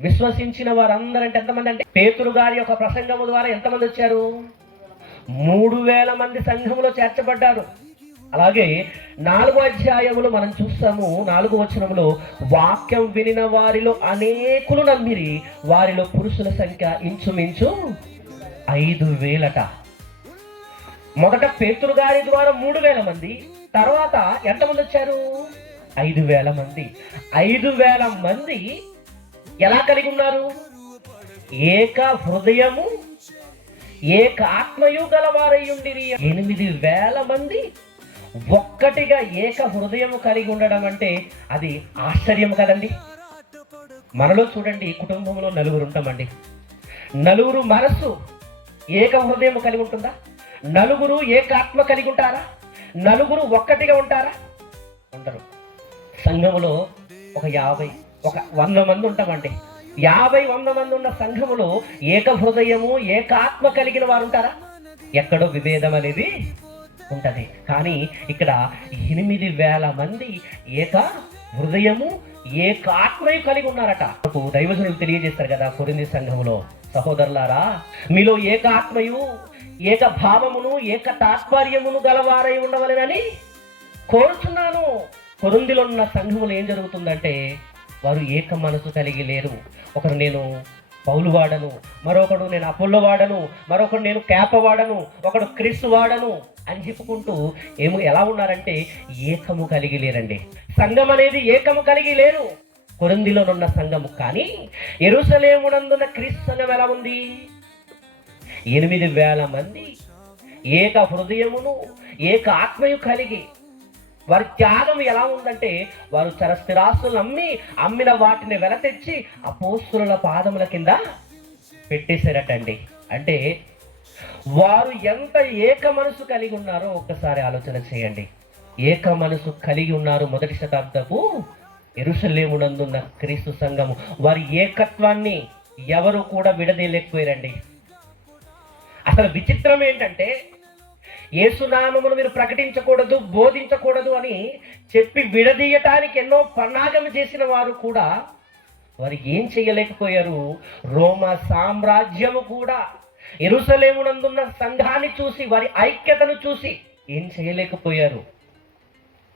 విశ్వసించిన వారందరంటే ఎంతమంది అంటే? పేతురు గారి యొక్క ప్రసంగము ద్వారా ఎంతమంది వచ్చారు? మూడు వేల మంది సంఘములో చేర్చబడ్డారు. అలాగే నాలుగో అధ్యాయములు మనం చూస్తాము నాలుగో వచనములో వాక్యం వినిన వారిలో అనేకులు నమ్మిరి వారిలో పురుషుల సంఖ్య ఇంచుమించు ఐదు వేలట. మొదట పేతురు గారి ద్వారా మూడు వేల మంది తర్వాత ఎంతమంది వచ్చారు? ఐదు వేల మంది. ఐదు వేల మంది ఎలా కలిగి ఉన్నారు? ఏక హృదయము ఏక ఆత్మయు గలవారై ఎనిమిది వేల మంది ఒక్కటిగా ఏక హృదయము కలిగి ఉండడం అంటే అది ఆశ్చర్యం కదండి. మనలో చూడండి కుటుంబంలో నలుగురు ఉంటామండి. నలుగురు మనస్సు ఏక హృదయం కలిగి ఉంటుందా? నలుగురు ఏకాత్మ కలిగి ఉంటారా? నలుగురు ఒక్కటిగా ఉంటారా? ఉండరు. సంఘములో ఒక యాభై ఒక వంద మంది ఉంటామండి. యాభై వంద మంది ఉన్న సంఘములో ఏక హృదయము ఏకాత్మ కలిగిన వారు ఉంటారా? ఎక్కడో విభేదం అనేది ఉంటుంది. కానీ ఇక్కడ ఎనిమిది వేల మంది ఏక హృదయము ఏకాత్మయు కలిగి ఉన్నారట. నాకు దైవజనులు తెలియజేస్తారు కదా కొరింది సంఘములో. సహోదరులారా మీలో ఏకాత్మయు ఏక భావమును ఏక తాత్పర్యమును గలవారై ఉండవలెనని కోరుచున్నాను. కొరుందిలో ఉన్న సంఘములు ఏం జరుగుతుందంటే వారు ఏక మనసు కలిగి లేరు. ఒకరు నేను పౌలు వాడను మరొకడు నేను అపోల్లో వాడను మరొకడు నేను కేప వాడను ఒకడు క్రిస్తు వాడను అని చెప్పుకుంటూ ఏమో ఎలా ఉన్నారంటే ఏకము కలిగి లేరండి. సంఘం అనేది ఏకము కలిగి లేరు. కొరందిలోనున్న సంఘము కానీ ఎరుసలేమునందున్న క్రీస్తు సంఘం ఎలా ఉంది? ఎనిమిది వేల మంది ఏక హృదయమును ఏక ఆత్మయు కలిగి వారి త్యాగం ఎలా ఉందంటే వారు చర స్థిరాస్తులు అమ్మి అమ్మిన వాటిని వెల తెచ్చి అపోస్తుల పాదముల కింద పెట్టేశారటండి. అంటే వారు ఎంత ఏక మనసు కలిగి ఉన్నారో ఒక్కసారి ఆలోచన చేయండి. ఏక మనసు కలిగి ఉన్నారు మొదటి శతాబ్దపు ఎరుసలేమునందున్న క్రీస్తు సంఘము. వారి ఏకత్వాన్ని ఎవరు కూడా విడదీయలేకపోయారండి. అసలు విచిత్రం ఏంటంటే ఏసునామమును మీరు ప్రకటించకూడదు బోధించకూడదు అని చెప్పి విడదీయటానికి ఎన్నో పన్నాగం చేసిన వారు కూడా వారికి ఏం చేయలేకపోయారు? రోమ సామ్రాజ్యము కూడా ఎరుసలేమునందున్న సంఘాన్ని చూసి వారి ఐక్యతను చూసి ఏం చేయలేకపోయారు?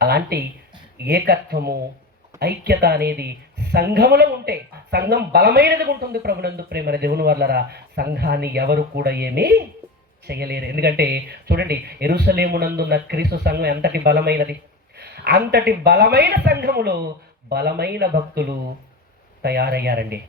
అలాంటి ఏకత్వము ఐక్యత అనేది సంఘములో ఉంటే సంఘం బలమైనది ఉంటుంది ప్రభునందు ప్రేమ దేవుని వల్లరా సంఘాన్ని ఎవరు కూడా ఏమీ చేయలేరు. ఎందుకంటే చూడండి ఎరుసలేమునందున్న క్రీస్తు సంఘం ఎంతటి బలమైనది? అంతటి బలమైన సంఘములో బలమైన భక్తులు తయారయ్యారండి.